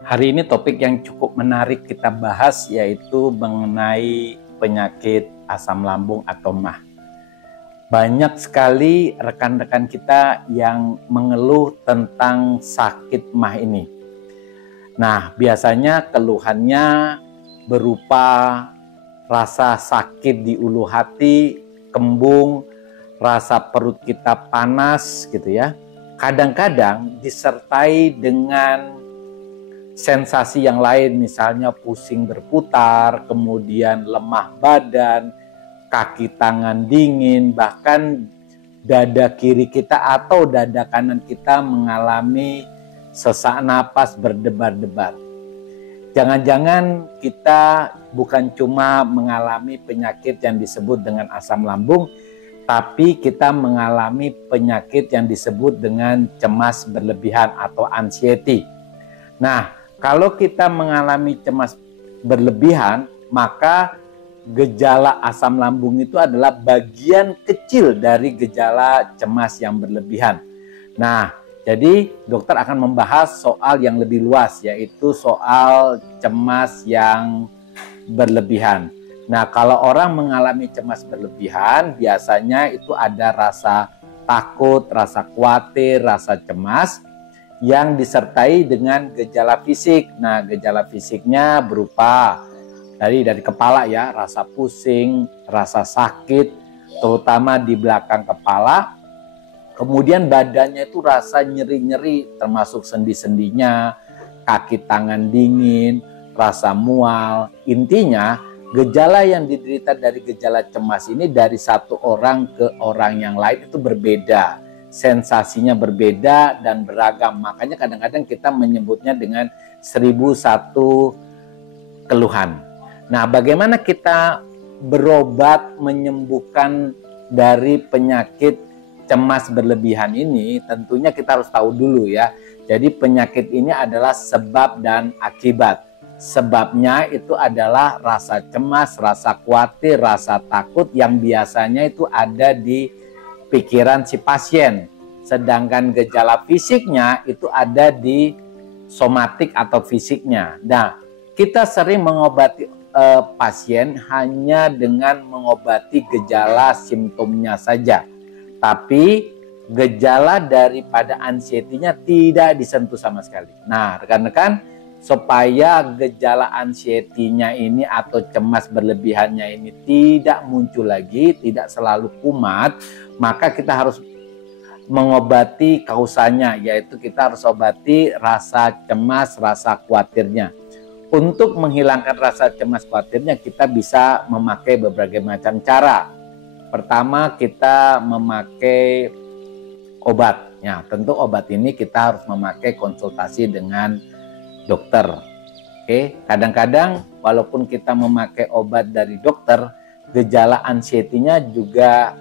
Hari ini topik yang cukup menarik kita bahas yaitu mengenai penyakit asam lambung atau MAH. Banyak sekali rekan-rekan kita yang mengeluh tentang sakit MAH ini. Nah, biasanya keluhannya berupa rasa sakit di ulu hati, kembung, rasa perut kita panas gitu ya. Kadang-kadang disertai dengan sensasi yang lain, misalnya pusing berputar, kemudian lemah badan, kaki tangan dingin, bahkan dada kiri kita atau dada kanan kita mengalami sesak napas berdebar-debar. Jangan-jangan kita bukan cuma mengalami penyakit yang disebut dengan asam lambung, tapi kita mengalami penyakit yang disebut dengan cemas berlebihan atau anxiety. Nah, kalau kita mengalami cemas berlebihan, maka gejala asam lambung itu adalah bagian kecil dari gejala cemas yang berlebihan. Nah, jadi dokter akan membahas soal yang lebih luas, yaitu soal cemas yang berlebihan. Nah, kalau orang mengalami cemas berlebihan, biasanya itu ada rasa takut, rasa khawatir, rasa cemas, yang disertai dengan gejala fisik. Nah, gejala fisiknya berupa dari kepala ya, rasa pusing, rasa sakit, terutama di belakang kepala. Kemudian badannya itu rasa nyeri-nyeri, termasuk sendi-sendinya, kaki tangan dingin, rasa mual. Intinya, gejala yang diderita dari gejala cemas ini dari satu orang ke orang yang lain itu berbeda. Sensasinya berbeda dan beragam. Makanya kadang-kadang kita menyebutnya dengan 1001 keluhan. Nah, bagaimana kita berobat menyembuhkan dari penyakit cemas berlebihan ini? Tentunya kita harus tahu dulu ya. Jadi penyakit ini adalah sebab dan akibat. Sebabnya itu adalah rasa cemas, rasa khawatir, rasa takut yang biasanya itu ada di pikiran si pasien. Sedangkan gejala fisiknya itu ada di somatik atau fisiknya. Nah, kita sering mengobati pasien hanya dengan mengobati gejala simptomnya saja. Tapi gejala daripada anxiety-nya tidak disentuh sama sekali. Nah, rekan-rekan, supaya gejala anxiety-nya ini atau cemas berlebihannya ini tidak muncul lagi, tidak selalu kumat, maka kita harus mengobati kausanya, yaitu kita harus obati rasa cemas, rasa khawatirnya. Untuk menghilangkan rasa cemas khawatirnya, kita bisa memakai berbagai macam cara. Pertama, kita memakai obat. Ya, tentu obat ini kita harus memakai konsultasi dengan dokter. Oke, kadang-kadang walaupun kita memakai obat dari dokter, gejala anxiety-nya juga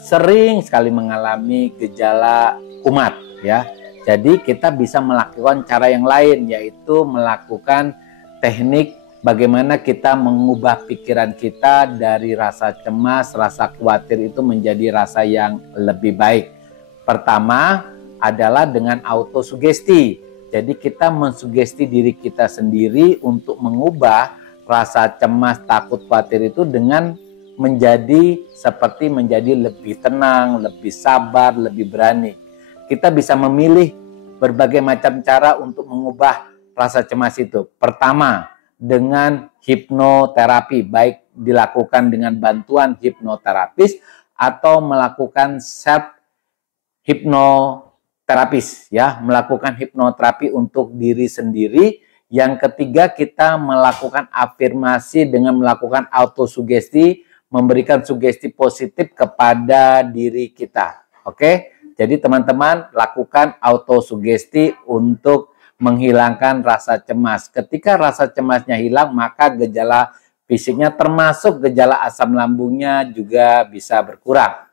sering sekali mengalami gejala kumat ya. Jadi kita bisa melakukan cara yang lain, yaitu melakukan teknik bagaimana kita mengubah pikiran kita dari rasa cemas, rasa khawatir itu menjadi rasa yang lebih baik. Pertama adalah dengan autosugesti. Jadi kita mensugesti diri kita sendiri untuk mengubah rasa cemas, takut, khawatir itu dengan menjadi lebih tenang, lebih sabar, lebih berani. Kita bisa memilih berbagai macam cara untuk mengubah rasa cemas itu. Pertama, dengan hipnoterapi, baik dilakukan dengan bantuan hipnoterapis atau melakukan self hipnoterapis ya, melakukan hipnoterapi untuk diri sendiri. Yang ketiga, kita melakukan afirmasi dengan melakukan autosugesti, memberikan sugesti positif kepada diri kita. Oke? Jadi teman-teman lakukan autosugesti untuk menghilangkan rasa cemas. Ketika rasa cemasnya hilang, maka gejala fisiknya termasuk gejala asam lambungnya juga bisa berkurang.